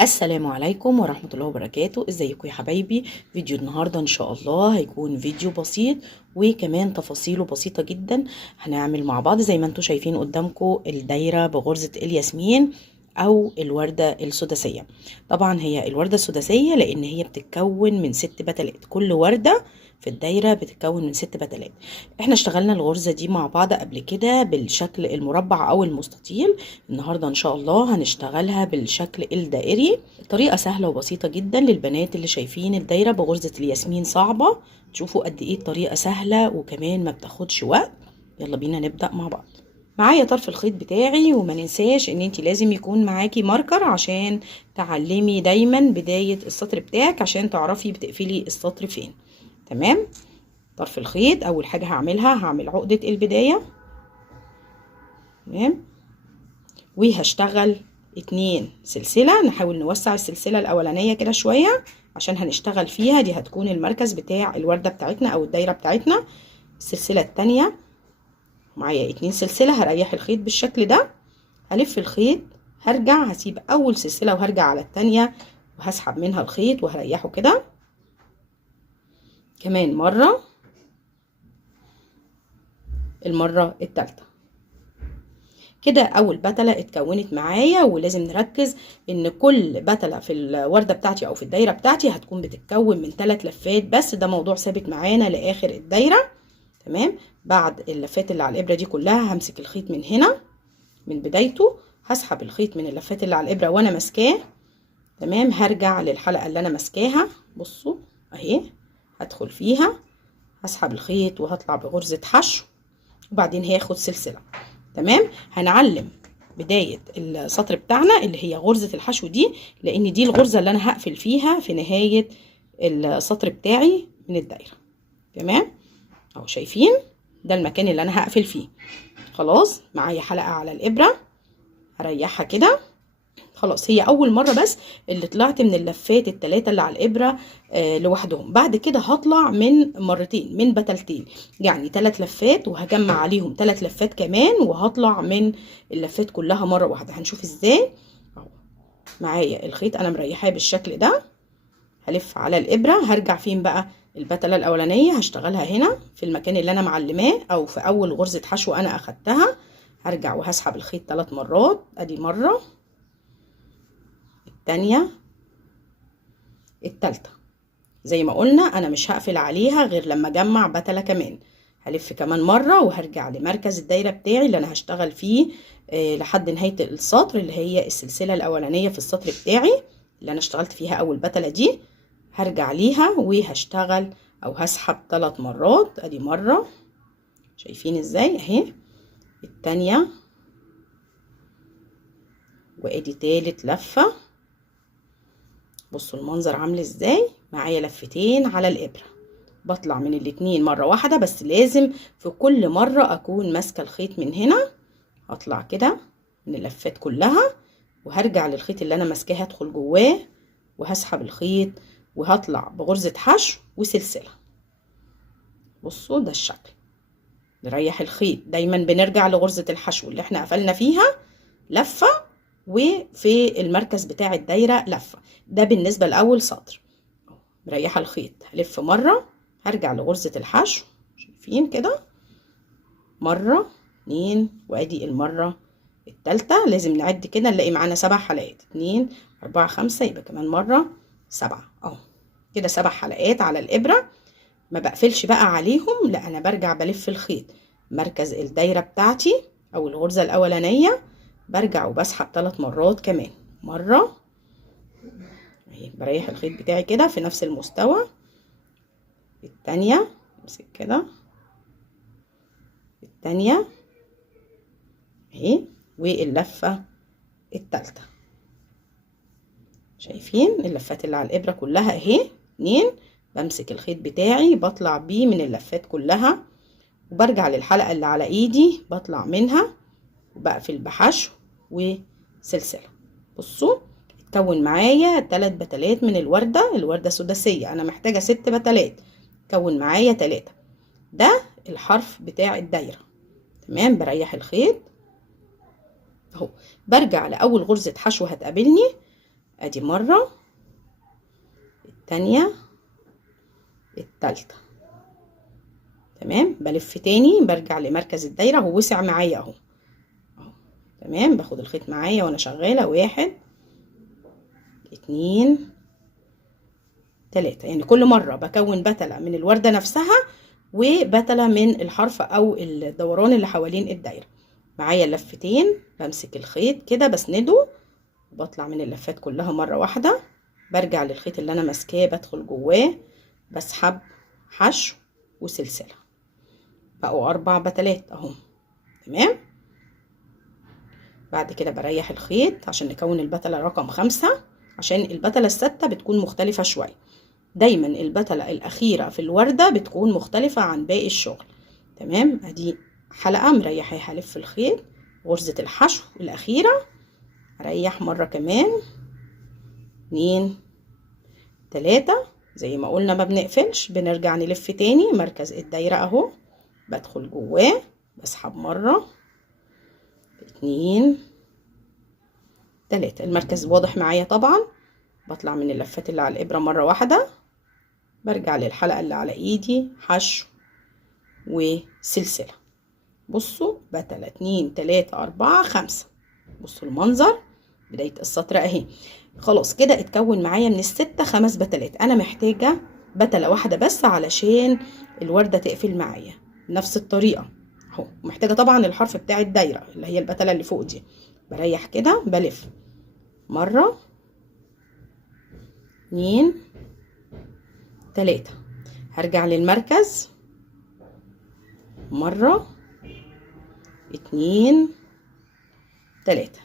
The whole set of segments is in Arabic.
السلام عليكم ورحمة الله وبركاته. ازيكم يا حبايبي؟ فيديو النهاردة ان شاء الله هيكون فيديو بسيط وكمان تفاصيله بسيطة جدا. هنعمل مع بعض زي ما انتم شايفين قدامكم الدايرة بغرزة الياسمين او الوردة السداسية. طبعا هي الوردة السداسية لان هي بتتكون من 6 بتلات، كل وردة في الدايرة بتتكون من 6 بتلات. احنا اشتغلنا الغرزة دي مع بعض قبل كده بالشكل المربع او المستطيل. النهاردة ان شاء الله هنشتغلها بالشكل الدائري. طريقة سهلة وبسيطة جدا للبنات اللي شايفين الدايرة بغرزة الياسمين صعبة. تشوفوا قد ايه الطريقة سهلة وكمان ما بتاخدش وقت. يلا بينا نبدأ مع بعض. معايا طرف الخيط بتاعي، وما ننساش ان انت لازم يكون معاكي ماركر عشان تعلمي دايما بداية السطر بتاعك عشان تعرفي بتقفلي السطر فين. تمام. طرف الخيط اول حاجة هعمل عقدة البداية. تمام. وهشتغل 2 سلسلة. نحاول نوسع السلسلة الاولانية كده شوية عشان هنشتغل فيها، دي هتكون المركز بتاع الوردة بتاعتنا او الدايرة بتاعتنا. السلسلة التانية معايا 2 سلسلة، هريح الخيط بالشكل ده، هلف الخيط، هرجع هسيب اول سلسلة وهرجع على التانية وهسحب منها الخيط وهريحه كده كمان مرة. المرة التالتة كده اول بتلة اتكونت معايا، ولازم نركز ان كل بتلة في الوردة بتاعتي او في الدايرة بتاعتي هتكون بتتكون من 3 لفات بس. ده موضوع ثابت معانا لاخر الدايرة. تمام. بعد اللفات اللي على الابرة دي كلها همسك الخيط من هنا من بدايته، هسحب الخيط من اللفات اللي على الابرة وانا ماسكاه. تمام. هرجع للحلقة اللي انا ماسكاها، بصوا اهي، هدخل فيها، هسحب الخيط وهطلع بغرزة حشو وبعدين هاخد سلسلة. تمام. هنعلم بداية السطر بتاعنا اللي هي غرزة الحشو دي، لان دي الغرزة اللي انا هقفل فيها في نهاية السطر بتاعي من الدايرة. تمام. اهو شايفين ده المكان اللي انا هقفل فيه. خلاص معايا حلقة على الابرة، هريحها كده. خلاص هي اول مرة بس اللي طلعت من اللفات التلاتة اللي على الابرة لوحدهم. بعد كده هطلع من مرتين، من بتلتين، يعني 3 لفات وهجمع عليهم 3 لفات كمان وهطلع من اللفات كلها مرة واحدة. هنشوف ازاي. اهو معايا الخيط انا مريحاه بالشكل ده، هلف على الابرة، هرجع فين بقى؟ البتلة الاولانية هشتغلها هنا في المكان اللي انا معلماه او في اول غرزة حشو انا اخدتها. هرجع وهسحب الخيط 3 مرات، ادي مرة، التانية، التالتة. زي ما قلنا انا مش هقفل عليها غير لما اجمع بتلة كمان. هلف كمان مرة وهرجع لمركز الدايرة بتاعي اللي انا هشتغل فيه لحد نهاية السطر، اللي هي السلسلة الاولانية في السطر بتاعي اللي انا اشتغلت فيها اول بتلة دي. هرجع ليها وهشتغل او هسحب 3 مرات، ادي مرة، شايفين ازاي اهي، التانية، وادي تالت لفة. بصوا المنظر عامل ازاي. معايا لفتين على الابرة، بطلع من الاتنين مرة واحدة، بس لازم في كل مرة اكون ماسكة الخيط من هنا. هطلع كده من اللفات كلها وهرجع للخيط اللي انا ماسكاه، هدخل جواه وهسحب الخيط وهطلع بغرزة حشو وسلسلة. بصوا ده الشكل. نريح الخيط، دايما بنرجع لغرزة الحشو اللي احنا قفلنا فيها لفة، وفي المركز بتاع الدايرة لفة. ده بالنسبة لأول سطر. مريحة الخيط، هلف مرة، هرجع لغرزة الحشو، شايفين كده، مرة 2، وادي المرة التالتة. لازم نعد كده نلاقي معانا 7 حلقات، 2 4 5، يبقى كمان مرة 7 اهو كده 7 حلقات على الإبرة. ما بقفلش بقى عليهم، لا انا برجع بلف الخيط مركز الدايرة بتاعتي او الغرزة الاولانية، برجع وبسحب 3 مرات كمان. مرة اهي، بريح الخيط بتاعي كده في نفس المستوى. التانية امسك كده، التانية اهي، واللفة التالتة. شايفين اللفات اللي على الابرة كلها اهي 2. بمسك الخيط بتاعي بطلع بيه من اللفات كلها وبرجع للحلقة اللي على ايدي، بطلع منها وبقفل بحشو وسلسلة. بصوا اتكون معايا 3 بتلات من الوردة سداسية. انا محتاجة 6 بتلات، اتكون معايا 3. ده الحرف بتاع الدايرة. تمام. بريح الخيط اهو، برجع لاول غرزة حشو هتقابلني، ادي مرة، التانية، التالتة. تمام. بلف تاني، برجع لمركز الدايرة، هو وسع معايا اهو. تمام. باخد الخيط معايا وانا شغالة، 1 2 3. يعني كل مرة بكون بتلة من الوردة نفسها وبتلة من الحرف او الدوران اللي حوالين الدايرة. معايا لفتين، بمسك الخيط كده بسنده وبطلع من اللفات كلها مرة واحدة، برجع للخيط اللي انا ماسكاه، بدخل جواه، بسحب حشو وسلسلة، بقوا 4 بتلات اهو. تمام. بعد كده بريح الخيط عشان نكون البتلة رقم 5، عشان البتلة الستة بتكون مختلفة شوية. دايما البتلة الأخيرة في الوردة بتكون مختلفة عن باقي الشغل. تمام. ادي حلقة مريحة، هلف الخيط، غرزة الحشو الأخيرة، اريح مرة كمان، 2 3. زي ما قلنا ما بنقفلش، بنرجع نلف تاني مركز الدايرة اهو، بدخل جواه، بسحب مرة، 2 3. المركز واضح معايا طبعا. بطلع من اللفات اللي على الإبرة مرة واحدة، برجع للحلقة اللي على ايدي، حشو وسلسلة. بصوا، بتلة 2 3 4 5. بصوا المنظر، بداية السطر اهي. خلاص كده اتكون معايا من ال6 5 بتلات. انا محتاجة بتلة واحدة بس علشان الوردة تقفل معايا نفس الطريقة اهو. محتاجة طبعا الحرف بتاع الدايرة اللي هي البتلة اللي فوق دي. بريح كده، بلف مرة 2 3، هرجع للمركز مرة 2 3.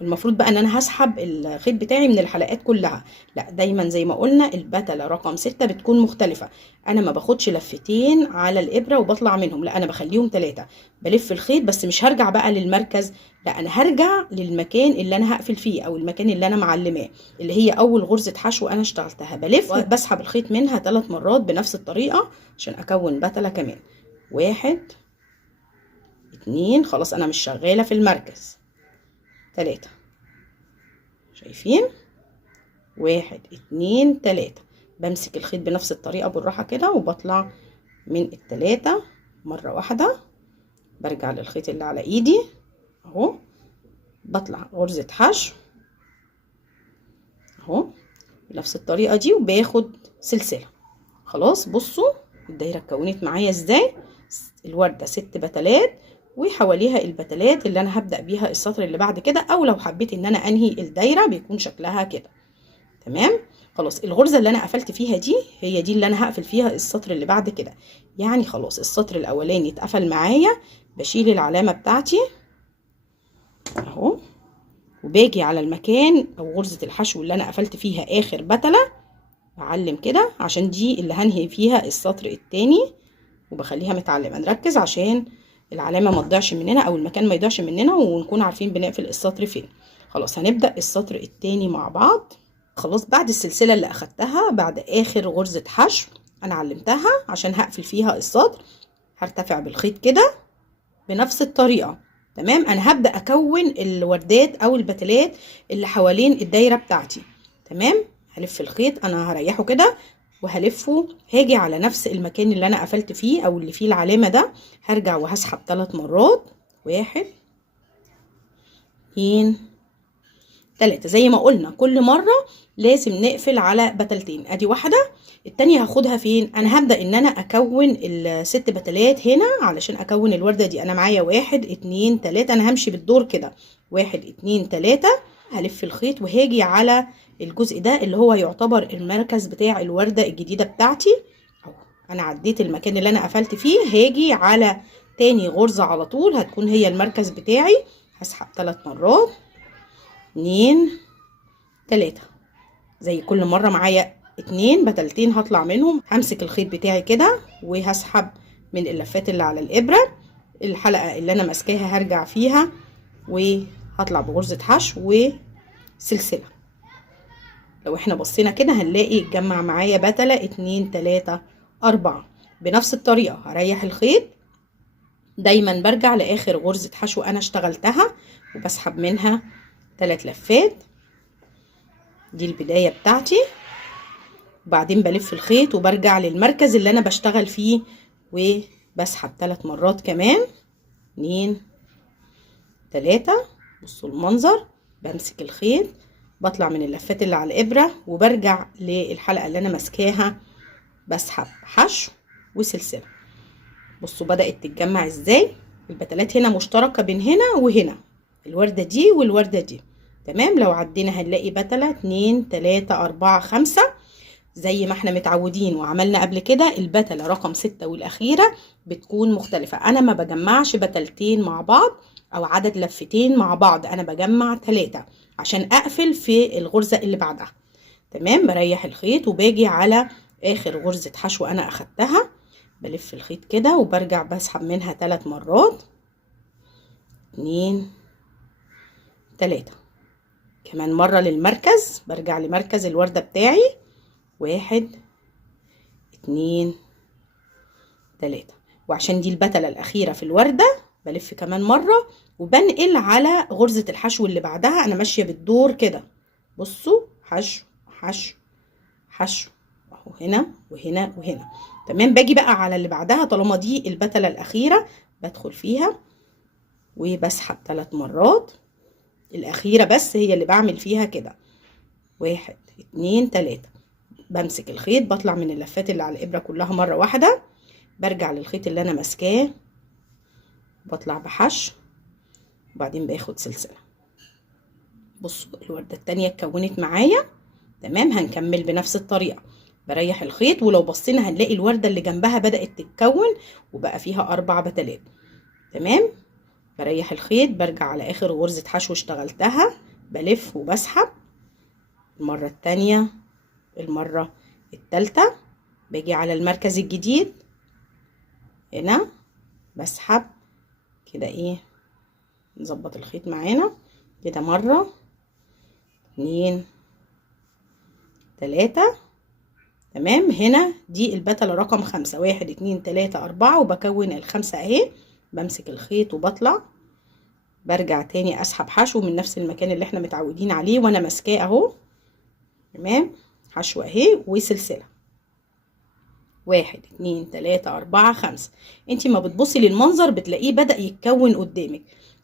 المفروض بقى ان انا هسحب الخيط بتاعي من الحلقات كلها. لا، دايما زي ما قلنا البتلة رقم 6 بتكون مختلفة. انا ما باخدش لفتين على الابرة وبطلع منهم، لا انا بخليهم 3. بلف الخيط بس مش هرجع بقى للمركز، لا انا هرجع للمكان اللي انا هقفل فيه او المكان اللي انا معلماه، اللي هي اول غرزة حشو انا اشتغلتها. بلف بسحب الخيط منها 3 مرات بنفس الطريقة عشان اكون بتلة كمان. 1 2. خلاص انا مش شغالة في المركز. 3. شايفين؟ 1 2 3. بمسك الخيط بنفس الطريقة بالراحة كده وبطلع من ال3 مرة واحدة، برجع للخيط اللي على ايدي اهو، بطلع غرزة حشو اهو بنفس الطريقة دي وباخد سلسلة. خلاص بصوا الدايرة اتكونت معايا ازاي. الوردة 6 بتلات وحواليها البتلات اللي انا هبدأ بيها السطر اللي بعد كده، او لو حبيت ان انا انهي الدايرة بيكون شكلها كده. تمام. خلاص الغرزة اللي انا قفلت فيها دي هي دي اللي انا هقفل فيها السطر اللي بعد كده. يعني خلاص السطر الاولاني اتقفل معايا، بشيل العلامة بتاعتي اهو، وباجي على المكان او غرزة الحشو اللي انا قفلت فيها اخر بتلة، بعلم كده عشان دي اللي هنهي فيها السطر التاني، وبخليها متعلمة. نركز عشان العلامة ما تضيعش مننا او المكان ما يضيعش مننا ونكون عارفين بنقفل السطر فين. خلاص هنبدأ السطر التاني مع بعض. خلاص بعد السلسلة اللي اخدتها بعد اخر غرزة حشو انا علمتها عشان هقفل فيها السطر، هرتفع بالخيط كده بنفس الطريقة. تمام. انا هبدأ اكون الوردات او البتلات اللي حوالين الدايرة بتاعتي. تمام. هلف الخيط، انا هريحه كده وهلفه، هاجي على نفس المكان اللي انا قفلت فيه او اللي فيه العلامة ده، هرجع وهسحب 3 مرات. 1 2 3. زي ما قلنا كل مرة لازم نقفل على بتلتين. ادي واحدة، التانية هاخدها فين؟ انا هبدأ ان انا اكون ال6 بتلات هنا علشان اكون الوردة دي. انا معايا 1 2 3، انا همشي بالدور كده 1 2 3. هلف الخيط وهاجي على الجزء ده اللي هو يعتبر المركز بتاع الوردة الجديدة بتاعتي اهو. انا عديت المكان اللي انا قفلت فيه، هاجي على تاني غرزة على طول هتكون هي المركز بتاعي، هسحب 3 مرات. 2 3. زي كل مرة معايا 2 بتلتين هطلع منهم، همسك الخيط بتاعي كده وهسحب من اللفات اللي على الإبرة. الحلقة اللي أنا ماسكاها هرجع فيها وهطلع بغرزة حشو وسلسلة. لو احنا بصينا كده هنلاقي اتجمع معايا بتلة 2 3 4 بنفس الطريقة. هريح الخيط، دايما برجع لآخر غرزة حشو أنا اشتغلتها وبسحب منها 3 لفات دي البداية بتاعتي. وبعدين بلف الخيط وبرجع للمركز اللي انا بشتغل فيه وبسحب 3 مرات كمان. 2 3. بصوا المنظر. بمسك الخيط بطلع من اللفات اللي على الابرة وبرجع للحلقة اللي انا ماسكاها، بسحب حشو وسلسلة. بصوا بدأت تتجمع ازاي. البتلات هنا مشتركة بين هنا وهنا، الوردة دي والوردة دي. تمام. لو عدينا هنلاقي بتلة 2 3 4 5 زي ما احنا متعودين وعملنا قبل كده. البتلة رقم 6 والأخيرة بتكون مختلفة. أنا ما بجمعش بتلتين مع بعض أو عدد لفتين مع بعض، أنا بجمع 3 عشان أقفل في الغرزة اللي بعدها. تمام. بريح الخيط وباجي على آخر غرزة حشو أنا أخدتها، بلف الخيط كده وبرجع بسحب منها 3 مرات. 2 3. كمان مرة للمركز، برجع لمركز الوردة بتاعي. 1 2 3. وعشان دي البتلة الأخيرة في الوردة بلف كمان مرة وبنقل على غرزة الحشو اللي بعدها. أنا ماشية بالدور كده. بصوا حشو حشو حشو اهو، هنا وهنا وهنا. تمام. باجي بقى على اللي بعدها، طالما دي البتلة الأخيرة بدخل فيها وبسحب 3 مرات. الأخيرة بس هي اللي بعمل فيها كده. 1 2 3. بمسك الخيط بطلع من اللفات اللي على الإبرة كلها مرة واحدة، برجع للخيط اللي أنا ماسكاه بطلع بحشو وبعدين باخد سلسلة. بصوا الوردة التانية اتكونت معايا. تمام. هنكمل بنفس الطريقة. بريح الخيط ولو بصينا هنلاقي الوردة اللي جنبها بدأت تتكون وبقى فيها 4 بتلات. تمام. بريح الخيط برجع على آخر غرزة حشو اشتغلتها، بلف وبسحب المرة التانية. المرة التالتة باجي على المركز الجديد هنا بسحب كده. ايه، نظبط الخيط معانا كده. مرة 2 3. تمام. هنا دي البتلة رقم 5. 1 2 3 4 وبكون ال5 اهي. بمسك الخيط وبطلع برجع تاني اسحب حشو من نفس المكان اللي احنا متعودين عليه وانا ماسكاه اهو. تمام. حشو اهي وسلسلة. 1 2 3 4 5. انتي ما بتبصي للمنظر بتلاقيه بدأ يتكون قدامك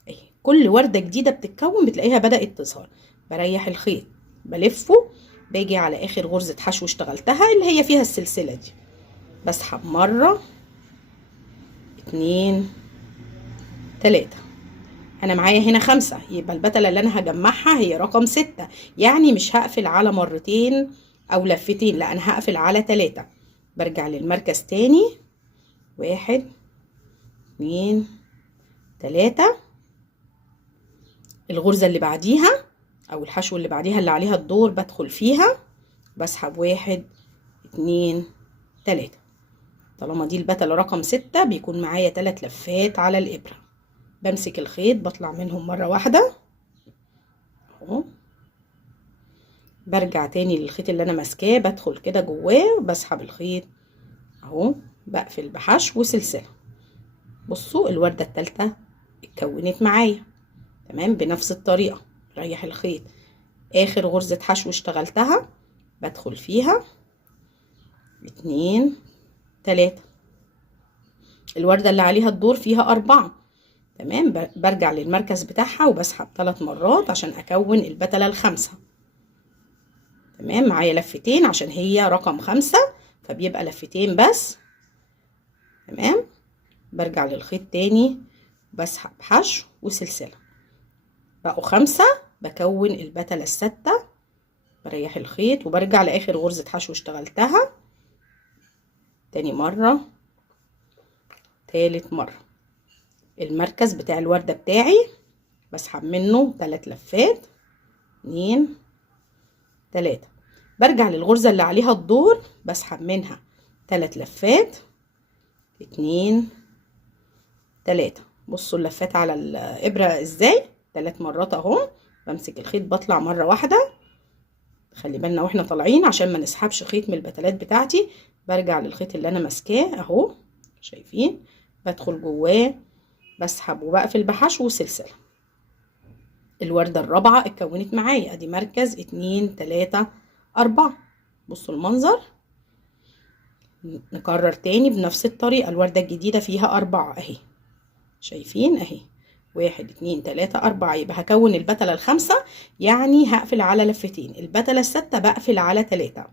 اهي. كل وردة جديدة بتتكون بتلاقيها بدأت تظهر. بريح الخيط بلفه، باجي على اخر غرزة حشو اشتغلتها اللي هي فيها السلسلة دي، بسحب مرة 2 3. انا معايا هنا 5، يبقى البتلة اللي انا هجمعها هي رقم 6. يعني مش هقفل على مرتين او لفتين، لا انا هقفل على 3. برجع للمركز تاني. 1 2 3. الغرزة اللي بعديها او الحشو اللي بعديها اللي عليها الدور بدخل فيها بسحب 1 2 3. طالما دي البتلة رقم 6 بيكون معايا 3 لفات على الإبرة. بمسك الخيط بطلع منهم مرة واحدة اهو. برجع تاني للخيط اللي انا ماسكاه بدخل كده جواه وبسحب الخيط اهو، بقفل بحشو وسلسلة. بصوا الوردة التالتة اتكونت معايا. تمام. بنفس الطريقة ريح الخيط، اخر غرزة حشو اشتغلتها بدخل فيها 2 3. الوردة اللي عليها الدور فيها 4. تمام. برجع للمركز بتاعها وبسحب 3 مرات عشان اكون البتلة ال5. تمام. معايا لفتين عشان هي رقم 5 فبيبقى لفتين بس. تمام. برجع للخيط تاني بسحب حشو وسلسلة، بقوا 5. بكون البتلة ال6. بريح الخيط وبرجع لاخر غرزة حشو اشتغلتها تاني مرة، تالت مرة. المركز بتاع الوردة بتاعي بسحب منه 3 لفات. 2 3. برجع للغرزة اللي عليها الدور بسحب منها 3 لفات. 2 3. بصوا اللفات على الإبرة ازاي 3 مرات اهو. بمسك الخيط بطلع مرة واحدة. خلي بالنا واحنا طالعين عشان ما نسحبش خيط من البتلات بتاعتي. برجع للخيط اللي انا ماسكاه اهو، شايفين؟ بدخل جواه بسحب وبقفل بحشو وسلسلة. الوردة الرابعة اتكونت معايا، ادي مركز 2 3 4. بصوا المنظر. نكرر تاني بنفس الطريقة. الوردة الجديدة فيها 4 اهي، شايفين اهي، 1 2 3 4. يبقى هكون البتلة الخامسة، يعني هقفل على لفتين. البتلة الستة بقفل على 3.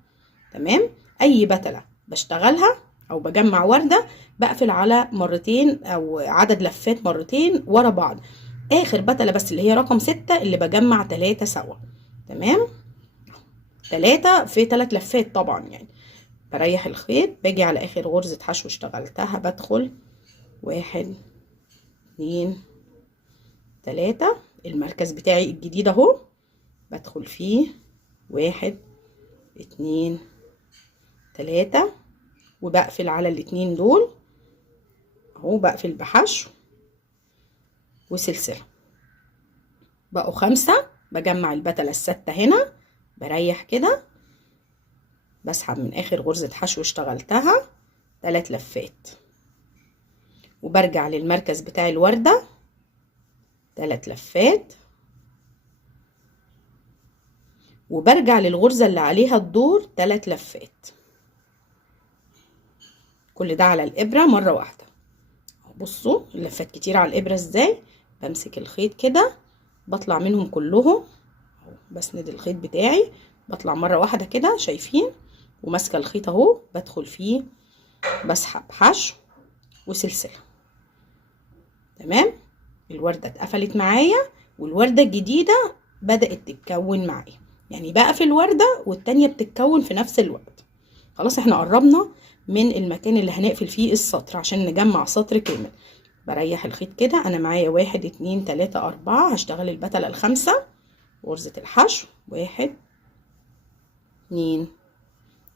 تمام. اي بتلة بشتغلها او بجمع وردة بقفل على مرتين او عدد لفات مرتين ورا بعض. اخر بتلة بس اللي هي رقم 6 اللي بجمع 3 سوا. تمام. 3 في 3 لفات طبعا يعني. بريح الخيط، باجي على اخر غرزة حشو اشتغلتها، بدخل 1 2 3. المركز بتاعي الجديد اهو، بدخل فيه 1 2 3 وبقفل على الاتنين دول اهو، بقفل بحشو وسلسلة. بقوا 5. بجمع البتلة الستة هنا، بريح كده، بسحب من اخر غرزة حشو اشتغلتها 3 لفات، وبرجع للمركز بتاع الوردة 3 لفات، وبرجع للغرزة اللي عليها الدور 3 لفات. كل ده على الإبرة مرة واحدة. بصوا اللفات كتير على الإبرة ازاي. بمسك الخيط كده، بطلع منهم كلهم، بسند الخيط بتاعي، بطلع مرة واحدة كده، شايفين، وماسكة الخيط اهو، بدخل فيه، بسحب حشو وسلسلة. تمام. الوردة اتقفلت معايا، والوردة الجديدة بدأت تتكون معايا، يعني بقفل وردة والتانية بتتكون في نفس الوقت. خلاص احنا قربنا من المكان اللي هنقفل فيه السطر عشان نجمع سطر كامل. بريح الخيط كده. انا معايا 1 2 3 4. هشتغل البتلة الخامسة، غرزة الحشو 1 2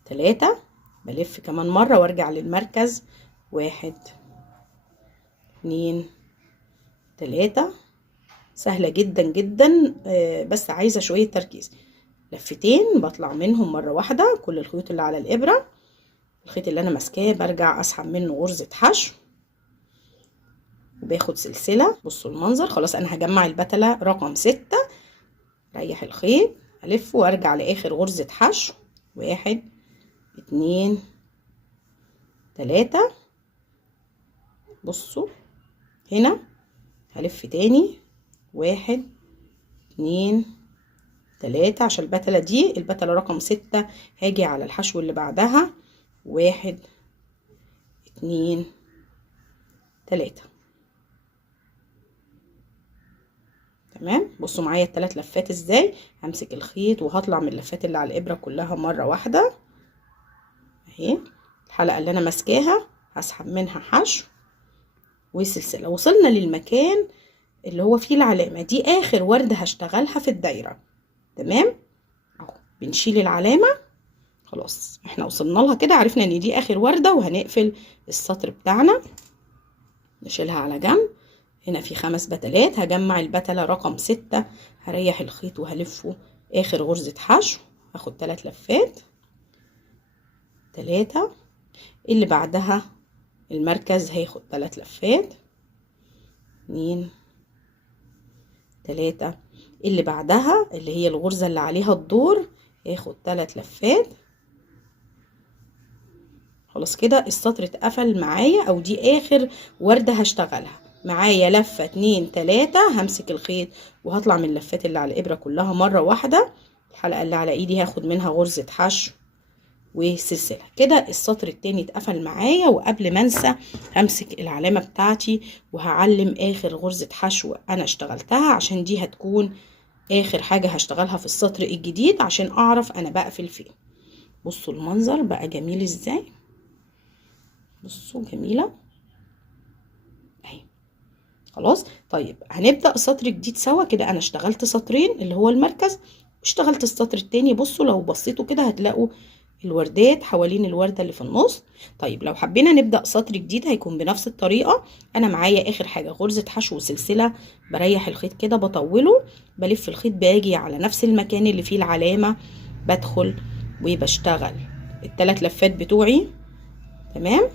3. بلف كمان مرة وارجع للمركز 1 2 3. سهلة جدا جدا، بس عايزة شوية تركيز. لفتين بطلع منهم مرة واحدة. كل الخيوط اللي على الإبرة، الخيط اللي أنا ماسكاه برجع أسحب منه غرزة حشو وباخد سلسلة. بصوا المنظر. خلاص أنا هجمع البتلة رقم 6. ريح الخيط، ألف وأرجع لآخر غرزة حشو 1 2 3. بصوا هنا هلف تاني 1 2 3 عشان البتلة دي البتلة رقم 6. هاجي على الحشو اللي بعدها 1 2 3. تمام. بصوا معايا ال3 لفات ازاي. همسك الخيط وهطلع من اللفات اللي على الابرة كلها مرة واحدة اهي. الحلقة اللي انا ماسكاها هسحب منها حشو وسلسلة. وصلنا للمكان اللي هو فيه العلامة دي، اخر وردة هشتغلها في الدايرة. تمام اهو. بنشيل العلامة. خلاص احنا وصلنا لها كده، عرفنا ان دي اخر وردة وهنقفل السطر بتاعنا. نشيلها على جنب. هنا في 5 بتلات. هجمع البتلة رقم 6، هريح الخيط وهلفه اخر غرزة حشو، هاخد 3 لفات 3. اللي بعدها المركز هياخد 3 لفات 2 3. اللي بعدها اللي هي الغرزة اللي عليها الدور هياخد 3 لفات. خلاص كده السطر اتقفل معايا، او دي اخر وردة هشتغلها. معايا لفة 2 3. همسك الخيط وهطلع من اللفات اللي على الابرة كلها مرة واحدة. الحلقة اللي على ايدي هاخد منها غرزة حشو وسلسلة. كده السطر التاني اتقفل معايا. وقبل ما انسى همسك العلامة بتاعتي وهعلم اخر غرزة حشو انا اشتغلتها، عشان دي هتكون اخر حاجة هشتغلها في السطر الجديد عشان اعرف انا بقفل فين. بصوا المنظر بقى جميل ازاي. بصوا جميلة اهي. خلاص. طيب هنبدأ سطر جديد سوا. كده انا اشتغلت سطرين اللي هو المركز، واشتغلت السطر التاني. بصوا لو بصيتوا كده هتلاقوا الوردات حوالين الوردة اللي في النص. طيب لو حبينا نبدأ سطر جديد هيكون بنفس الطريقة. انا معايا اخر حاجة غرزة حشو وسلسلة. بريح الخيط كده بطوله، بلف الخيط، باجي على نفس المكان اللي فيه العلامة، بدخل وبشتغل ال3 لفات بتوعي. تمام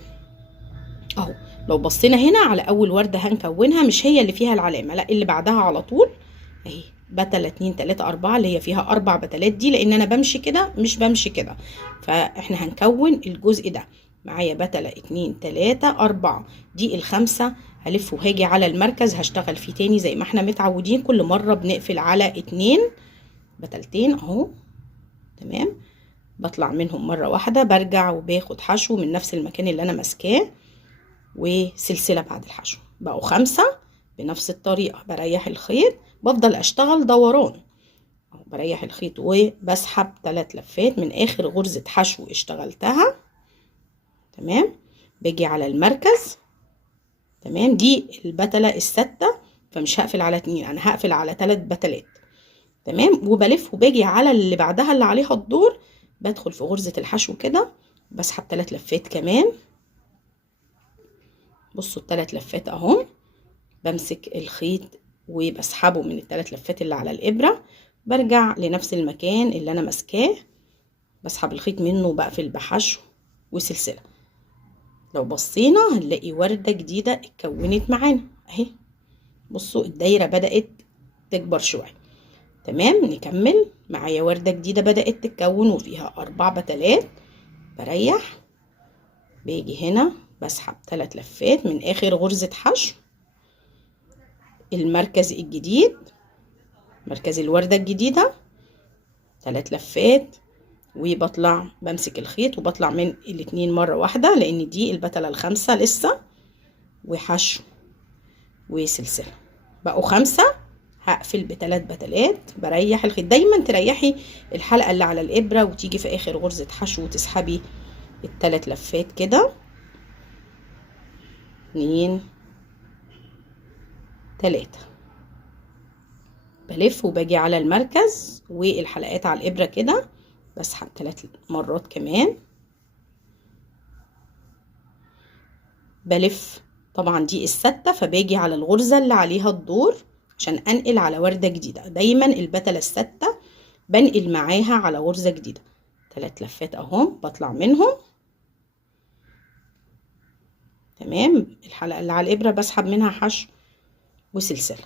اهو. لو بصينا هنا على اول وردة هنكونها مش هي اللي فيها العلامة، لا اللي بعدها على طول اهي. بتلة 2 3 4 اللي هي فيها 4 بتلات دي، لان انا بمشي كده مش بمشي كده، فاحنا هنكون الجزء ده. معايا بتلة 2 3 4 دي الخمسة، هلف وهاجي على المركز هشتغل فيه تاني زي ما احنا متعودين، كل مرة بنقفل على 2 بتلتين اهو. تمام، بطلع منهم مرة واحدة، برجع وباخد حشو من نفس المكان اللي انا ماسكاه وسلسلة بعد الحشو، بقوا 5 بنفس الطريقة. بريح الخيط، بفضل اشتغل دوران، بريح الخيط وبسحب 3 لفات من اخر غرزة حشو اشتغلتها. تمام، باجي على المركز. تمام، دي البتلة الستة، فمش هقفل على 2، انا هقفل على 3 بتلات. تمام، وبلف وباجي على اللي بعدها اللي عليها الدور، بدخل في غرزة الحشو كده، بسحب 3 لفات كمان. بصوا ال3 لفات اهو، بمسك الخيط وبسحبه من ال3 لفات اللي على الابرة، برجع لنفس المكان اللي انا ماسكاه، بسحب الخيط منه وبقفل بحشو وسلسلة. لو بصينا هنلاقي وردة جديدة اتكونت معانا اهي. بصوا الدايرة بدأت تكبر شوية. تمام، نكمل. معايا وردة جديدة بدأت تتكون وفيها 4 بتلات. بريح، باجي هنا بسحب 3 لفات من اخر غرزة حشو، المركز الجديد، مركز الوردة الجديدة، 3 لفات، وبطلع بمسك الخيط وبطلع من الاتنين مرة واحدة، لان دي البتلة الخامسة لسه، وحشو وسلسلة. بقوا 5، هقفل ب3 بتلات. بريح الخيط، دايما تريحي الحلقة اللي على الابرة وتيجي في اخر غرزة حشو وتسحبي ال3 لفات كده، 2 3. بلف وباجي على المركز والحلقات على الابرة كده، بسحب 3 مرات كمان. بلف، طبعا دي الستة، فباجي على الغرزة اللي عليها الدور عشان انقل على وردة جديدة. دايما البتلة الستة بنقل معاها على غرزة جديدة. 3 لفات اهو، بطلع منهم. تمام، الحلقة اللي على الابرة بسحب منها حشو وسلسلة.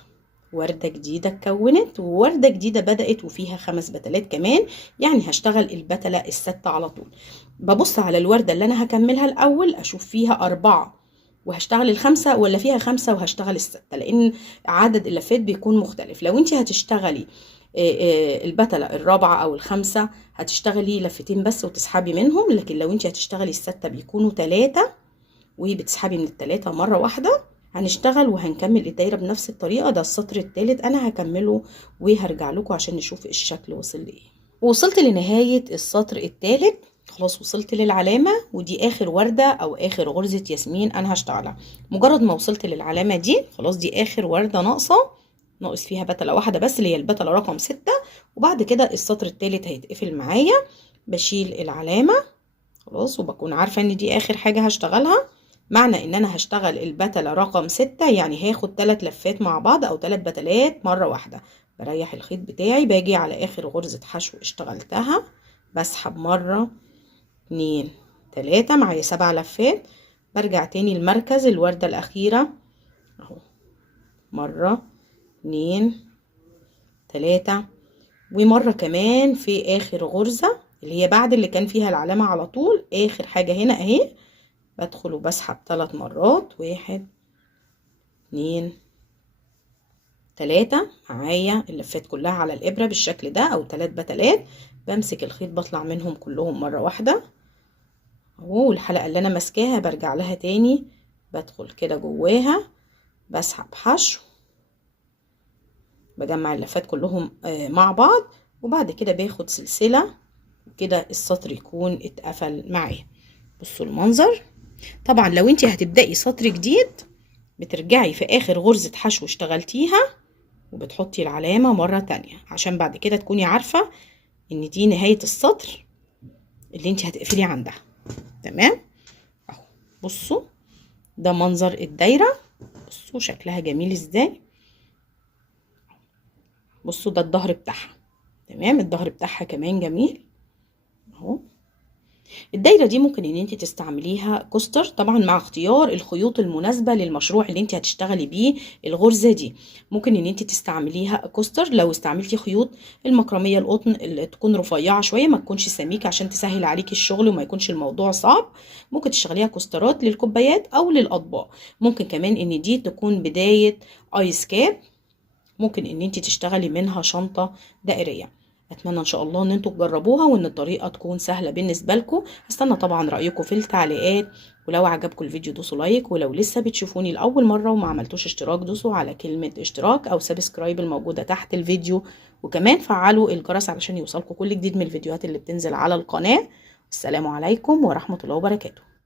وردة جديدة اتكونت، ووردة جديدة بدأت وفيها 5 بتلات كمان، يعني هشتغل البتلة الستة على طول. ببص على الوردة اللي انا هكملها الاول، اشوف فيها 4 وهشتغل ال5، ولا فيها 5 وهشتغل ال6، لان عدد اللفات بيكون مختلف. لو انت هتشتغلي البتلة الرابعة او الخامسة هتشتغلي لفتين بس وتسحبي منهم، لكن لو انت هتشتغلي الستة بيكونوا 3 وبتسحبي من ال3 مرة واحدة. هنشتغل وهنكمل الدايرة بنفس الطريقة. ده السطر الثالث انا هكمله وهرجع لكم عشان نشوف الشكل وصل لايه. وصلت لنهاية السطر الثالث، خلاص وصلت للعلامة، ودي اخر وردة او اخر غرزة ياسمين انا هشتغلها. مجرد ما وصلت للعلامة دي خلاص، دي اخر وردة ناقص فيها بتلة واحدة بس اللي هي البتلة رقم 6، وبعد كده السطر الثالث هيتقفل معايا. بشيل العلامة خلاص، وبكون عارفة ان دي اخر حاجة هشتغلها. معنى ان انا هشتغل البتلة رقم 6 يعني هاخد 3 لفات مع بعض او 3 بتلات مرة واحدة. بريح الخيط بتاعي، باجي على اخر غرزة حشو اشتغلتها، بسحب مرة 2 3، معايا 7 لفات. برجع تاني المركز الوردة الاخيرة اهو، مرة 2 3، ومرة كمان في اخر غرزة اللي هي بعد اللي كان فيها العلامة على طول، اخر حاجة هنا اهي. بدخل وبسحب 3 مرات، 1 2 3، معايا اللفات كلها على الابرة بالشكل ده او 3 بتلات. بمسك الخيط بطلع منهم كلهم مرة واحدة اهو، والحلقة اللي انا ماسكاها برجع لها تاني، بدخل كده جواها، بسحب حشو، بجمع اللفات كلهم مع بعض، وبعد كده باخد سلسلة كده السطر يكون اتقفل معايا. بصوا المنظر. طبعا لو انت هتبدأي سطر جديد بترجعي في اخر غرزة حشو اشتغلتيها وبتحطي العلامة مرة تانية، عشان بعد كده تكوني عارفة ان دي نهاية السطر اللي انت هتقفلي عندها. تمام اهو، بصوا ده منظر الدايرة. بصوا شكلها جميل ازاي. بصوا ده الظهر بتاعها. تمام، الظهر بتاعها كمان جميل اهو. الدايرة دي ممكن ان انت تستعمليها كوستر، طبعا مع اختيار الخيوط المناسبة للمشروع اللي انت هتشتغلي بيه الغرزة دي. ممكن ان انت تستعمليها كوستر لو استعملتي خيوط المكرمية القطن اللي تكون رفيعة شوية، ما تكونش سميكة عشان تسهل عليكي الشغل وما يكونش الموضوع صعب. ممكن تشتغليها كوسترات للكوبايات او للاطباق. ممكن كمان ان دي تكون بداية ايس كاب، ممكن ان انت تشتغلي منها شنطة دائرية. اتمنى ان شاء الله ان انتوا تجربوها وان الطريقة تكون سهلة بالنسبة لكم. هستنى طبعا رأيكم في التعليقات، ولو عجبكم الفيديو دوسوا لايك، ولو لسه بتشوفوني لأول مرة وما عملتوش اشتراك دوسوا على كلمة اشتراك او سبسكرايب الموجودة تحت الفيديو، وكمان فعلوا الجرس علشان يوصلكم كل جديد من الفيديوهات اللي بتنزل على القناة. السلام عليكم ورحمة الله وبركاته.